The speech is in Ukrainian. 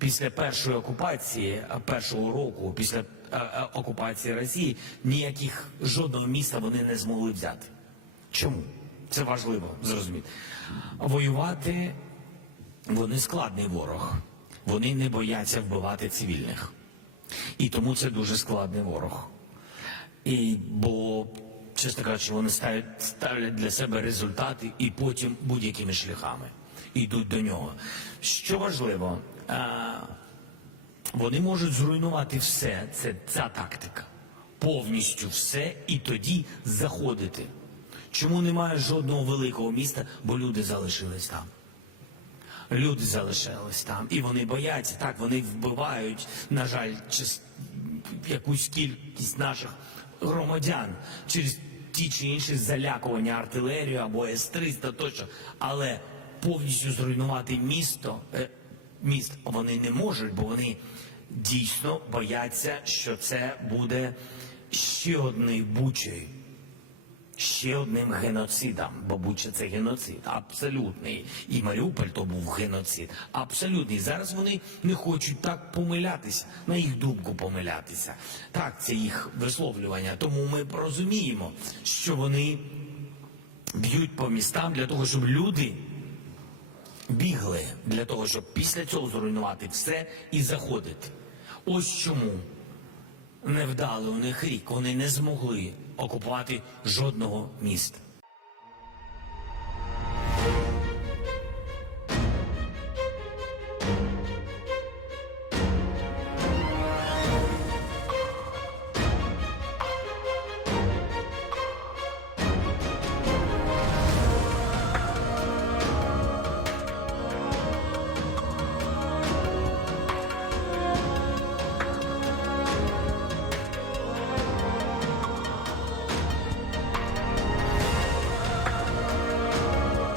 після першої окупації, першого року, після окупації Росії, ніяких жодного міста вони не змогли взяти. Чому? Це важливо зрозуміти. Воювати вони складний ворог. Вони не бояться вбивати цивільних. І тому це дуже складний ворог. І, бо, чесно кажучи, вони ставлять, ставлять для себе результати і потім будь-якими шляхами йдуть до нього. Що важливо, вони можуть зруйнувати все, це ця тактика. Повністю все і тоді заходити. Чому немає жодного великого міста? Бо люди залишились там. Люди залишились там, і вони бояться. Так, вони вбивають, на жаль, якусь кількість наших громадян через ті чи інші залякування артилерію або С-300 тощо. Але повністю зруйнувати місто, е, міст вони не можуть, бо вони дійсно бояться, що це буде ще одною бучею ще одним геноцидом, бо Буча це геноцид, абсолютний. І Маріуполь то був геноцид, абсолютний. Зараз вони не хочуть так помилятися, на їх думку помилятися. Так, це їх висловлювання. Тому ми розуміємо, що вони б'ють по містам для того, щоб люди бігли для того, щоб після цього зруйнувати все і заходити. Ось чому не вдали у них рік. Вони не змогли окупувати жодного міста.